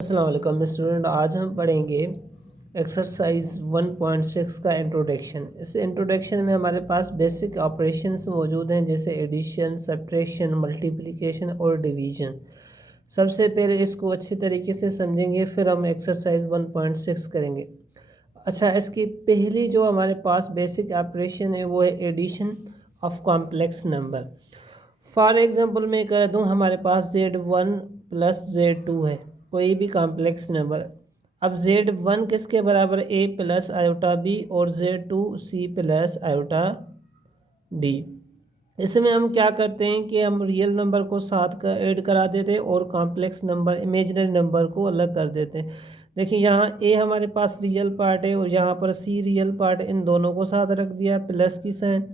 अस्सलाम वालेकुम स्टूडेंट। आज हम पढ़ेंगे एक्सरसाइज 1.6 का इंट्रोडक्शन। इस इंट्रोडक्शन में हमारे पास बेसिक ऑपरेशंस मौजूद हैं, जैसे एडिशन, सब्ट्रैक्शन, मल्टीप्लिकेशन और डिवीजन। सबसे पहले इसको अच्छी तरीके से समझेंगे, फिर हम एक्सरसाइज 1.6 करेंगे। अच्छा, इसकी पहली जो हमारे पास बेसिक ऑपरेशन है वो है addition of complex number. For example मैं कह दूं हमारे पास Z1 प्लस Z2 है, कोई भी कॉम्प्लेक्स नंबर। अब Z1 किसके बराबर, A प्लस आयोटा B, और Z2 C plus iota D। इसमें हम क्या करते हैं कि हम रियल नंबर को साथ का ऐड करा देते हैं और कॉम्प्लेक्स नंबर इमेजिनरी नंबर को अलग कर देते हैं। देखिए यहाँ A हमारे पास रियल पार्ट है और यहाँ पर C रियल पार्ट, इन दोनों को साथ रख दिया प्लस की साइन,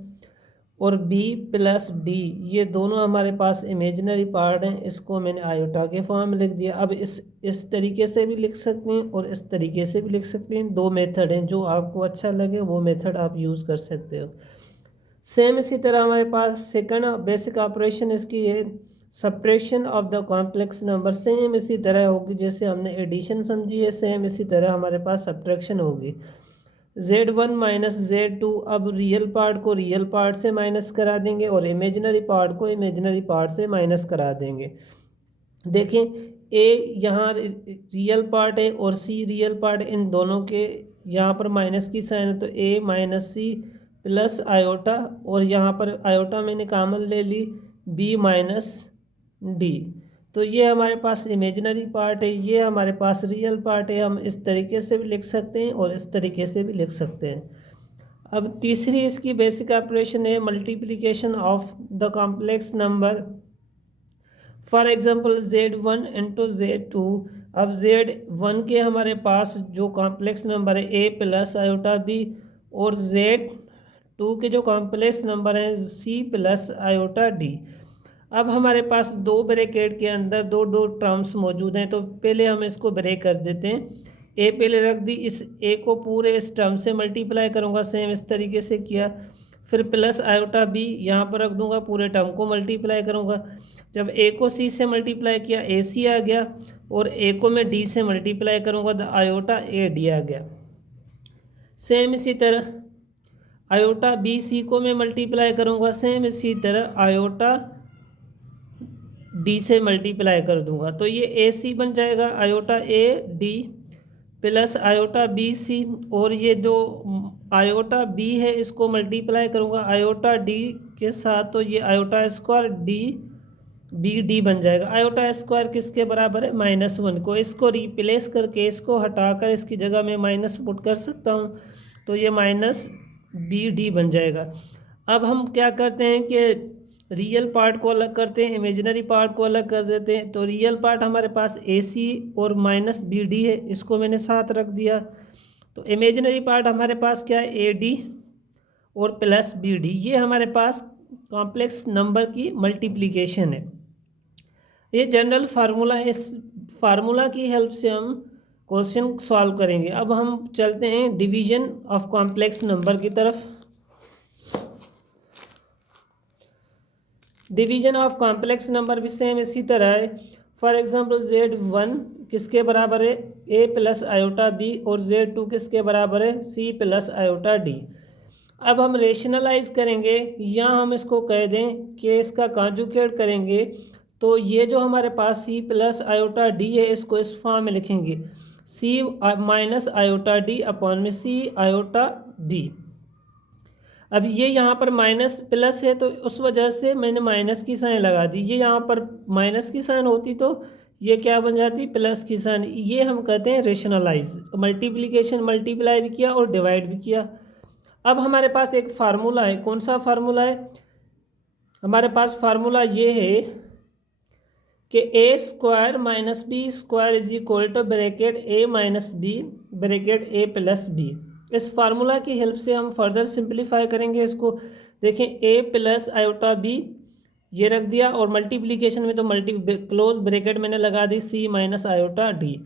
और B प्लस D ये दोनों हमारे पास इमेजिनरी पार्ट हैं, इसको मैंने आयोटा के फॉर्म में लिख दिया। अब इस तरीके से भी लिख सकते हैं और इस तरीके से भी लिख सकते हैं। दो मेथड हैं, जो आपको अच्छा लगे वो मेथड आप यूज़ कर सकते हो। सेम इसी तरह हमारे पास सेकंड बेसिक ऑपरेशन इसकी है subtraction of the complex number. Same इसी तरह होगी जैसे हमने एडिशन समझी है, सेम इसी तरह हमारे पास सब्ट्रैक्शन होगी। Z1 माइनस Z2, अब रियल पार्ट को रियल पार्ट से माइनस करा देंगे और इमेजिनरी पार्ट को इमेजिनरी पार्ट से माइनस करा देंगे। देखें A यहाँ रियल पार्ट है और C रियल पार्ट, इन दोनों के यहाँ पर माइनस की साइन है, तो A minus C plus iota, और यहाँ पर आयोटा मैंने कॉमन ले ली B माइनस D। तो ये हमारे पास इमेजिनरी पार्ट है, ये हमारे पास रियल पार्ट है। हम इस तरीके से भी लिख सकते हैं और इस तरीके से भी लिख सकते हैं। अब तीसरी इसकी बेसिक ऑपरेशन है multiplication of the complex number. For example Z1 into Z2। अब Z1 के हमारे पास जो कॉम्प्लेक्स नंबर है A प्लस आयोटा B, और Z2 के जो कॉम्प्लेक्स नंबर है C प्लस आयोटा D। अब हमारे पास दो ब्रैकेट के अंदर दो दो टर्म्स मौजूद हैं, तो पहले हम इसको ब्रेक कर देते हैं। ए पहले रख दी, इस ए को पूरे इस टर्म से मल्टीप्लाई करूँगा, सेम इस तरीके से किया। फिर प्लस आयोटा बी यहाँ पर रख दूंगा, पूरे टर्म को मल्टीप्लाई करूँगा। जब ए को सी से मल्टीप्लाई किया ए सी आ गया, और ए को मैं डी से मल्टीप्लाई करूँगा तो आयोटा ए डी आ गया। सेम इसी तरह आयोटा बी सी को मैं मल्टीप्लाई करूँगा, सेम इसी तरह आयोटा डी से मल्टीप्लाई कर दूंगा, तो ये ए सी बन जाएगा iota A D plus iota B C, और ये जो आयोटा बी है इसको मल्टीप्लाई करूंगा आयोटा डी के साथ, तो ये iota square D B D बन जाएगा। आयोटा स्क्वायर किसके बराबर है, -1 को। इसको रिप्लेस करके इसको हटाकर इसकी जगह में माइनस पुट कर सकता हूँ, तो ये माइनस बी डी बन जाएगा। अब हम क्या करते हैं कि रियल पार्ट को अलग करते हैं, इमेजिनरी पार्ट को अलग कर देते हैं। तो रियल पार्ट हमारे पास ए सी और माइनस बी डी है, इसको मैंने साथ रख दिया। तो इमेजिनरी पार्ट हमारे पास क्या है, ए डी और प्लस बी डी। ये हमारे पास कॉम्प्लेक्स नंबर की मल्टीप्लिकेशन है। ये जनरल फार्मूला है, इस फार्मूला की हेल्प से हम क्वेश्चन सॉल्व करेंगे। अब हम चलते हैं डिवीजन ऑफ कॉम्प्लेक्स नंबर की तरफ। डिवीजन ऑफ कॉम्प्लेक्स नंबर भी सेम इसी तरह है। फॉर एग्जांपल Z1 किसके बराबर है, A प्लस आयोटा B, और Z2 किसके बराबर है, C प्लस आयोटा D। अब हम रेशनलाइज करेंगे, या हम इसको कह दें कि इसका कॉन्जुगेट करेंगे, तो ये जो हमारे पास C प्लस आयोटा D है, इसको इस फॉर्म में लिखेंगे C minus iota D upon में C आयोटा D। अब ये यहाँ पर माइनस प्लस है, तो उस वजह से मैंने माइनस की साइन लगा दी। ये यहाँ पर माइनस की साइन होती तो ये क्या बन जाती, प्लस की साइन। ये हम कहते हैं रेशनलाइज। मल्टीप्लिकेशन मल्टीप्लाई भी किया और डिवाइड भी किया। अब हमारे पास एक फार्मूला है, कौन सा फार्मूला है, हमारे पास फार्मूला ये है कि A square minus B square is equal to bracket A minus B bracket A plus B. इस फार्मूला की हेल्प से हम फर्दर सिंप्लीफाई करेंगे इसको। देखें ए प्लस आयोटा बी ये रख दिया, और मल्टीप्लिकेशन में तो क्लोज ब्रैकेट मैंने लगा दी सी माइनस आयोटा डी।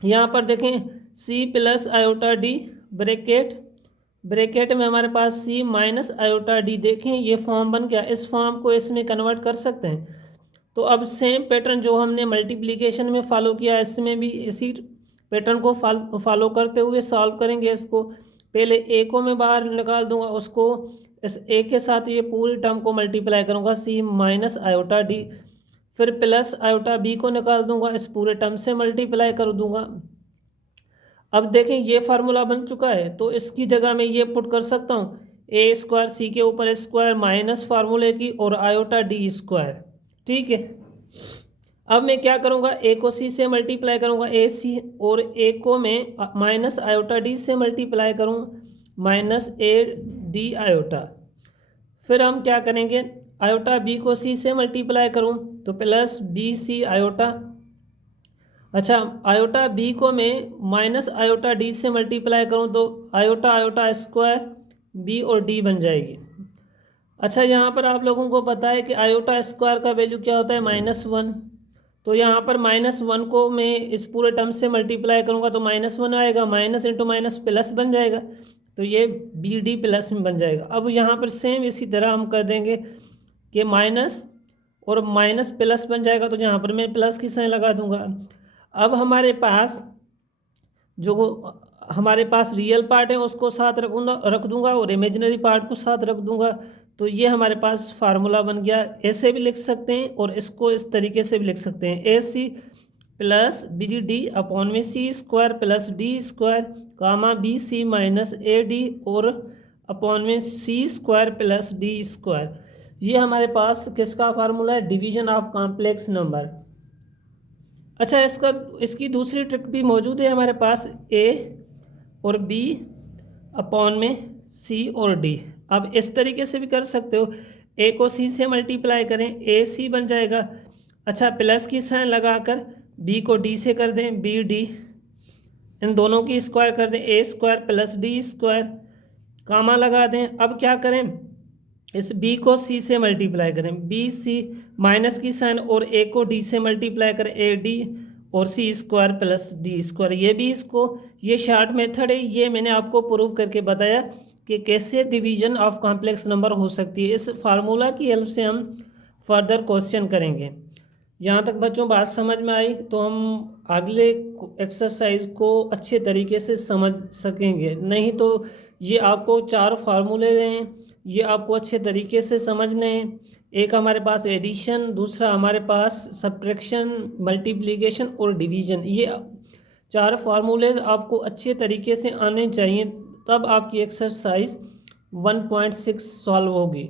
यहाँ पर देखें C plus iota D bracket में हमारे पास सी माइनस आयोटा डी। देखें ये फॉर्म बन गया, इस फॉर्म को इसमें कन्वर्ट कर सकते हैं। तो अब सेम पैटर्न जो हमने मल्टीप्लिकेशन में फॉलो किया, इसमें भी इसी पैटर्न को फॉलो करते हुए सॉल्व करेंगे इसको। पहले ए को मैं बाहर निकाल दूंगा, उसको इस ए के साथ ये पूरी टर्म को मल्टीप्लाई करूंगा, सी माइनस आयोटा डी, फिर प्लस आयोटा बी को निकाल दूंगा, इस पूरे टर्म से मल्टीप्लाई कर दूंगा। अब देखें ये फार्मूला बन चुका है, तो इसकी जगह मैं ये पुट कर सकता हूँ ए स्क्वायर सी के ऊपर स्क्वायर माइनस फार्मूले की और आयोटा डी स्क्वायर। ठीक है, अब मैं क्या करूँगा, ए को सी से मल्टीप्लाई करूँगा ए सी, और ए को मैं माइनस आयोटा डी से मल्टीप्लाई करूँ माइनस ए डी आयोटा। फिर हम क्या करेंगे, आयोटा बी को सी से मल्टीप्लाई करूँ तो प्लस बी सी आयोटा। अच्छा, आयोटा बी को मैं माइनस आयोटा डी से मल्टीप्लाई करूँ तो आयोटा आयोटा स्क्वायर बी और डी बन जाएगी। अच्छा, यहाँ पर आप लोगों को पता है कि आयोटा स्क्वायर का वैल्यू क्या होता है, -1। तो यहाँ पर -1 को मैं इस पूरे टर्म से मल्टीप्लाई करूँगा तो -1 आएगा, माइनस इंटू माइनस प्लस बन जाएगा, तो ये बी डी प्लस में बन जाएगा। अब यहाँ पर सेम इसी तरह हम कर देंगे कि माइनस और माइनस प्लस बन जाएगा, तो यहाँ पर मैं प्लस की साइन लगा दूंगा। अब हमारे पास जो हमारे पास रियल पार्ट है उसको साथ रख दूंगा और इमेजिनरी पार्ट को साथ रख दूंगा, तो ये हमारे पास फार्मूला बन गया। ऐसे भी लिख सकते हैं और इसको इस तरीके से भी लिख सकते हैं, A C plus B D upon में C square plus D square comma B C minus A D और अपॉन में C square plus D square. ये हमारे पास किसका फार्मूला है, डिवीजन ऑफ कॉम्प्लेक्स नंबर। अच्छा, इसकी दूसरी ट्रिक भी मौजूद है हमारे पास, ए और बी अपॉन में सी और डी। अब इस तरीके से भी कर सकते हो, ए को सी से मल्टीप्लाई करें, ए सी बन जाएगा। अच्छा, प्लस की साइन लगाकर बी को डी से कर दें, बी डी, इन दोनों की स्क्वायर कर दें, ए स्क्वायर प्लस डी स्क्वायर, कामा लगा दें। अब क्या करें, इस b को c से मल्टीप्लाई करें, बी सी माइनस की साइन और a को d से मल्टीप्लाई करें, ए डी और सी स्क्वायर प्लस डी स्क्वायर। ये भी इसको, ये शॉर्ट मेथड है, ये मैंने आपको प्रूव करके बताया कि कैसे डिवीजन ऑफ कॉम्प्लेक्स नंबर हो सकती है। इस फार्मूला की हेल्प से हम फर्दर क्वेश्चन करेंगे। यहाँ तक बच्चों बात समझ में आई, तो हम अगले एक्सरसाइज को अच्छे तरीके से समझ सकेंगे। नहीं तो ये आपको 4 फार्मूले हैं, ये आपको अच्छे तरीके से समझने हैं। एक हमारे पास एडिशन, दूसरा हमारे पास सब्ट्रैक्शन, मल्टीप्लिकेशन और डिवीजन। ये 4 फार्मूले आपको अच्छे तरीके से आने चाहिए, तब आपकी एक्सरसाइज 1.6 सॉल्व होगी।